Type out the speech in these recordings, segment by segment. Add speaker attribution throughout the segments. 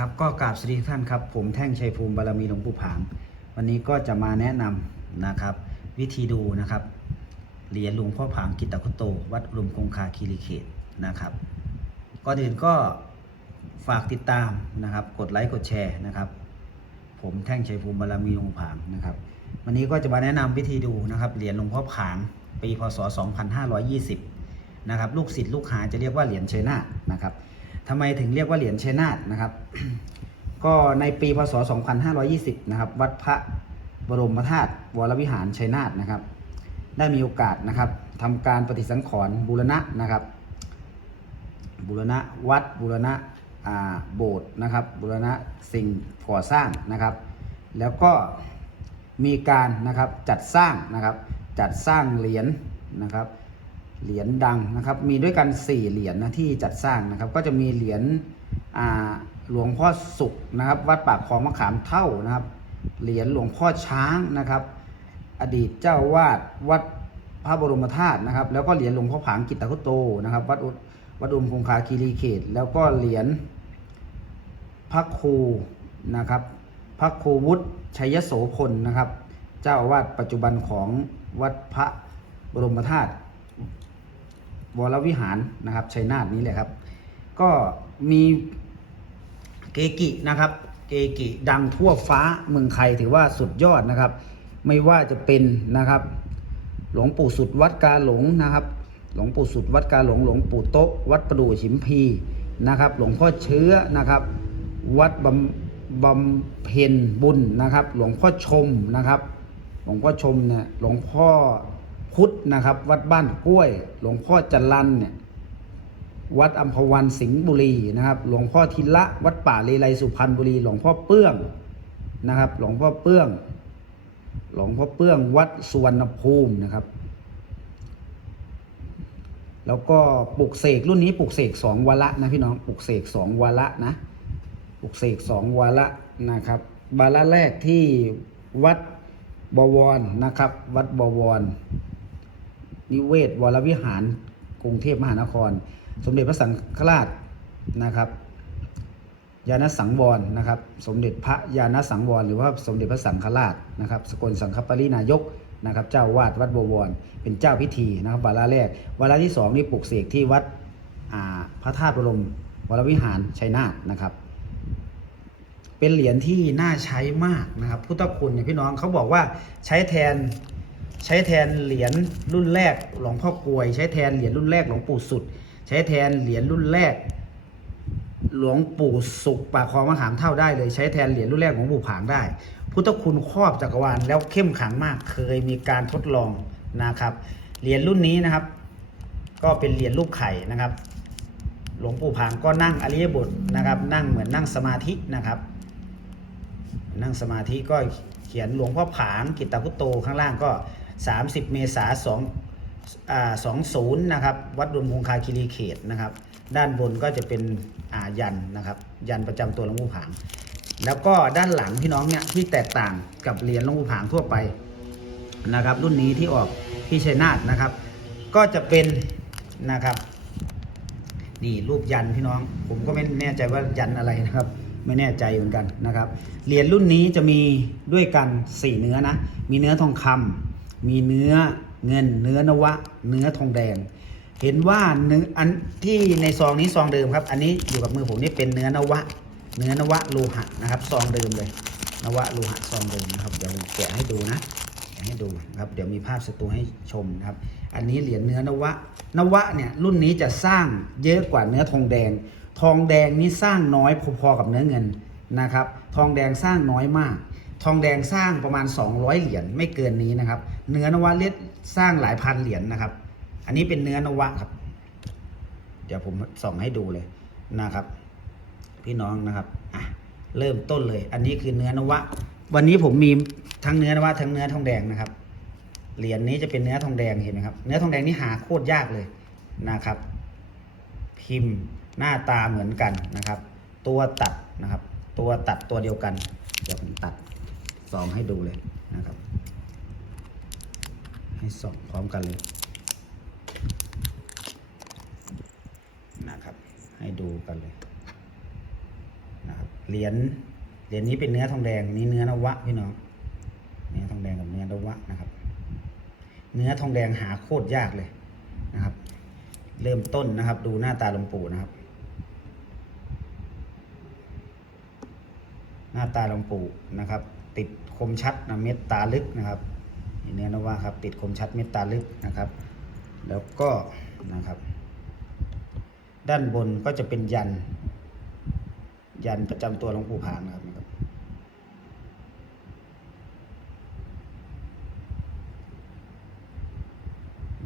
Speaker 1: ครับก็กราบสวัสดีทุกท่านครับ ผมแท่งชัยภูมิบารมีหลวงปู่ผางวันนี้ก็จะมาแนะนำนะครับ วิธีดูนะครับเหรียญหลวงพ่อผางกิตตคุโต วัดอุมคงคาคีรีเขตนะครับก่อนอื่นก็ฝากติดตามนะครับ กดไลค์กดแชร์นะครับ ผมแท่งชัยภูมิบารมีหลวงปู่ผางนะครับ วันนี้ก็จะมาแนะนำวิธีดูนะครับเหรียญหลวงพ่อผางปีพศ 2520 นะครับ ลูกศิษย์ลูกหาจะเรียกว่าเหรียญเชัยนานะครับ ทำไมถึงเรียกว่าเหรียญชัยนาทนะครับ ก็ในปีพศ 2520 นะครับ วัดพระบรมธาตุวรวิหารชัยนาทนะครับ ได้มีโอกาสนะครับทำการปฏิสังขรณ์บูรณะนะครับ บูรณะวัดบูรณะโบสถ์นะครับ บูรณะสิ่งก่อสร้างนะครับ แล้วก็มีการนะครับจัดสร้างนะครับจัดสร้างเหรียญนะครับ เหรียญดังนะครับ มีด้วยกัน 4 เหรียญนะที่จัดสร้างนะครับ ก็จะมีเหรียญหลวงพ่อสุขนะครับ วัดปากคลองมะขามเท่านะครับ เหรียญหลวงพ่อช้างนะครับ อดีตเจ้าวาดวัดพระบรมธาตุนะครับ แล้วก็เหรียญหลวงพ่อผางกิตตคุโตนะครับ วัดวัดอุมคงคาคีรีเขต แล้วก็เหรียญพระครูนะครับ พระครูวุฒิชัยโสพลนะครับ เจ้าอาวาสปัจจุบันของวัดพระบรมธาตุ วรวิหารนะครับชัยนาทนี้แหละครับ ก็มีเกกินะครับ เกกิดังทั่วฟ้าเมืองไทยถือว่าสุดยอดนะครับ ไม่ว่าจะเป็นนะครับ หลวงปู่สุดวัดกาหลงนะครับ หลวงปู่สุดวัดกาหลง หลวงปู่โต๊ะ วัดประดู่ฉิมพีนะครับ หลวงพ่อเชื้อนะครับ วัดบำบำเพ็ญบุญนะครับ หลวงพ่อชมนะครับ หลวงพ่อชมเนี่ยหลวงพ่อ พุทธนะครับ วัดบ้านกล้วย หลวงพ่อจรันเนี่ยวัดอัมพวันสิงห์บุรีนะครับ หลวงพ่อทิละ วัดป่าเลไลสุพรรณบุรี หลวงพ่อเปื้องนะครับ หลวงพ่อเปื้อง หลวงพ่อเปื้อง วัดสุวรรณภูมินะครับ แล้วก็ปลุกเสกรุ่นนี้ปลุกเสกสองวาระนะพี่น้องปลุกเสกสองวาระนะปลุกเสกสองวาระนะครับวาระแรกที่วัดบวรนะครับ วัดบวร นิเวศวรวิหารกรุงเทพมหานคร สมเด็จพระสังฆราชนะครับยานสังวรนะครับ สมเด็จพระยานสังวร หรือว่าสมเด็จพระสังฆราชนะครับ สกลสังฆปรินายกนะครับ เจ้าวาดวัดบวร เป็นเจ้าพิธีนะครับวาระแรกวาระที่สองนี่ปลุกเสกที่วัดพระธาตุบรมวรวิหารชัยนาทนะครับ เป็นเหรียญที่น่าใช้มากนะครับ พุทธคุณเนี่ยพี่น้องเขาบอกว่าใช้แทน ใช้แทนเหรียญรุ่นแรกหลวงพ่อกลวย ใช้แทนเหรียญรุ่นแรกหลวงปู่สุด ใช้แทนเหรียญรุ่นแรก หลวงปู่สุขปากคลองมะขามเท่าได้เลย ใช้แทนเหรียญรุ่นแรกของหลวงปู่ผางได้ พุทธคุณครอบจักรวาลแล้วเข้มขังมากเคยมีการทดลองนะครับเหรียญรุ่นนี้นะครับ ก็เป็นเหรียญรูปไข่นะครับ หลวงปู่ผางก็นั่งอริยบทนะครับ นั่งเหมือนนั่งสมาธินะครับนั่งสมาธิก็เขียนหลวงพ่อผางกิตตคุตโตข้างล่างก็ 30 เมษาสองอ่าสองศูนย์นะครับ วัดดุลคงคาคิรีเขตนะครับ ด้านบนก็จะเป็นอ่ายันนะครับ ยันประจำตัวหลวงปู่ผาง แล้วก็ด้านหลังพี่น้องเนี่ยที่แตกต่างกับเหรียญหลวงปู่ผางทั่วไปนะครับ รุ่นนี้ที่ออกที่ชัยนาทนะครับ ก็จะเป็นนะครับนี่รูปยันพี่น้อง ผมก็ไม่แน่ใจว่ายันอะไรนะครับ ไม่แน่ใจเหมือนกันนะครับเหรียญรุ่นนี้จะมีด้วยกัน 4 เนื้อนะ มีเนื้อทองคำ มีเนื้อเงินเนื้อนวะ เนื้อทองแดง เห็นว่าเนื้ออันที่ในซองนี้ซองเดิมครับ อันนี้อยู่กับมือผมนี่เป็นเนื้อนวะ เนื้อนวะโลหะนะครับ ซองเดิมเลย นวะโลหะซองเดิมนะครับเดี๋ยวแกะให้ดูนะให้ดูนะครับเดี๋ยวมีภาพสตูให้ชมนะครับ อันนี้เหรียญเนื้อนวะ นวะเนี่ยรุ่นนี้จะสร้างเยอะกว่าเนื้อทองแดง ทองแดงนี่สร้างน้อยพอๆกับเนื้อเงินนะครับ ทองแดงสร้างน้อยมาก ทองแดงสร้างประมาณ 200 เหรียญไม่เกินนี้นะครับ เนื้อนวะเล็ดสร้างหลายพันเหรียญนะครับ อันนี้เป็นเนื้อนวะครับ เดี๋ยวผมส่องให้ดูเลยนะครับ พี่น้องนะครับอะเริ่มต้นเลย อันนี้คือเนื้อนวะ วันนี้ผมมีทั้งเนื้อนวะทั้งเนื้อทองแดงนะครับ เหรียญนี้จะเป็นเนื้อทองแดงเห็นไหมครับ เนื้อทองแดงนี่หาโคตรยากเลยนะครับ พิมพ์หน้าตาเหมือนกันนะครับ ตัวตัดนะครับ ตัวตัดตัวเดียวกัน เดี๋ยวผมตัดสองให้ดูเลยนะครับ ให้สองพร้อมกันเลยนะครับ ให้ดูกันเลยนะครับเหรียญเหรียญนี้เป็นเนื้อทองแดงนี้เนื้อนวะพี่น้องเนื้อทองแดงกับเนื้อนวะนะครับ เนื้อทองแดงหาโคตรยากเลยนะครับ เริ่มต้นนะครับ ดูหน้าตาหลวงปู่นะครับ หน้าตาหลวงปู่นะครับ ติดคมชัดนะเม็ดตาลึกนะครับ เนื้อนวะครับติดคมชัดเม็ดตาลึกนะครับ แล้วก็นะครับ ด้านบนก็จะเป็นยัน ยันประจำตัวหลวงปู่ผางนครับนะครับ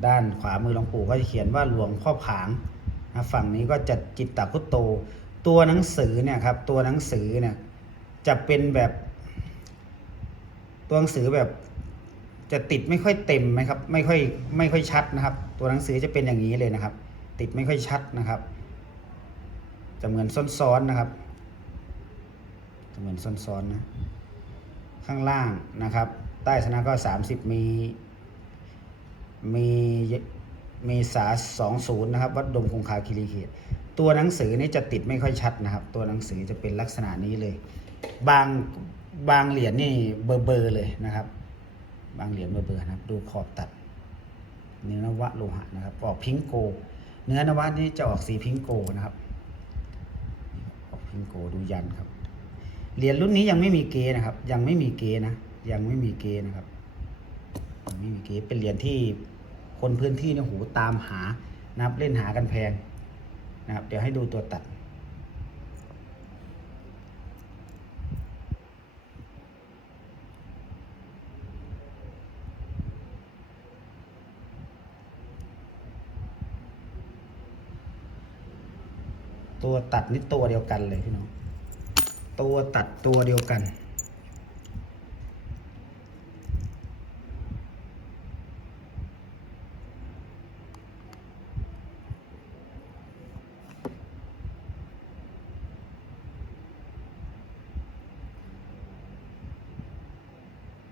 Speaker 1: ด้านขวามือหลวงปู่ก็จะเขียนว่าหลวงพ่อผางนะฝั่งนี้ก็จะจิตตพุตโต ตัวหนังสือเนี่ยครับ ตัวหนังสือเนี่ยจะเป็นแบบ ตัวหนังสือแบบ จะติดไม่ค่อยเต็มไหมครับไม่ค่อยไม่ค่อยชัดนะครับ ตัวหนังสือจะเป็นอย่างนี้เลยนะครับ ติดไม่ค่อยชัดนะครับ จะเหมือนซ้อนๆนะครับจะเหมือนซ้อนๆนะข้างล่างนะครับ ใต้ชนะก็ 30 มีมีมษาสองศูนย์นะครับ วัดดมคงคาคิรีเขตตัวหนังสือนี่จะติดไม่ค่อยชัดนะครับ ตัวหนังสือจะเป็นลักษณะนี้เลย บางบางเหรียญนี่เบอร์เบอร์เลยนะครับ บางเหรียญเบอร์เบอร์นะครับ ดูขอบตัด เนื้อนวะโลหะนะครับ ออกพิงโก เนื้อนวะนี่จะออกสีพิงโกนะครับ ออกพิงโกดูยันครับ เหรียญรุ่นนี้ยังไม่มีเกนะครับ ยังไม่มีเกนะ ยังไม่มีเกนะครับยังไม่มีเกเป็นเหรียญที่คนพื้นที่เนี่ยโหตามหานะครับเล่นหากันแพงนะครับ เดี๋ยวให้ดูตัวตัด ตัวตัดนี่ตัวเดียวกันเลยพี่น้อง ตัวตัดตัวเดียวกัน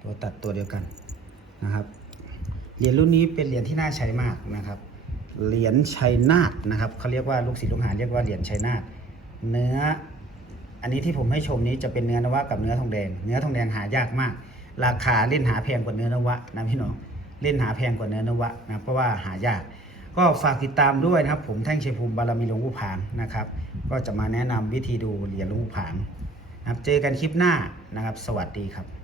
Speaker 1: ตัวตัดตัวเดียวกันนะครับ เหรียญรุ่นนี้เป็นเหรียญที่น่าใช้มากนะครับ เหรียญชัยนาทนะครับเขาเรียกว่าลูกศิษย์ลูกหาเรียกว่าเหรียญชัยนาทเนื้อ อันนี้ที่ผมให้ชมนี้จะเป็นเนื้อนวะกับเนื้อทองแดง เนื้อทองแดงหายากมาก ราคาเล่นหาแพงกว่าเนื้อนวะนะพี่น้องเล่นหาแพงกว่าเนื้อนวะนะเพราะว่าหายาก ก็ฝากติดตามด้วยนะครับ ผมแท่งเชัยภูมิบารมีหลวงปู่ผางนะครับ ก็จะมาแนะนำวิธีดูเหรียญหลวงปู่ผางนะครับ เจอกันคลิปหน้านะครับ สวัสดีครับ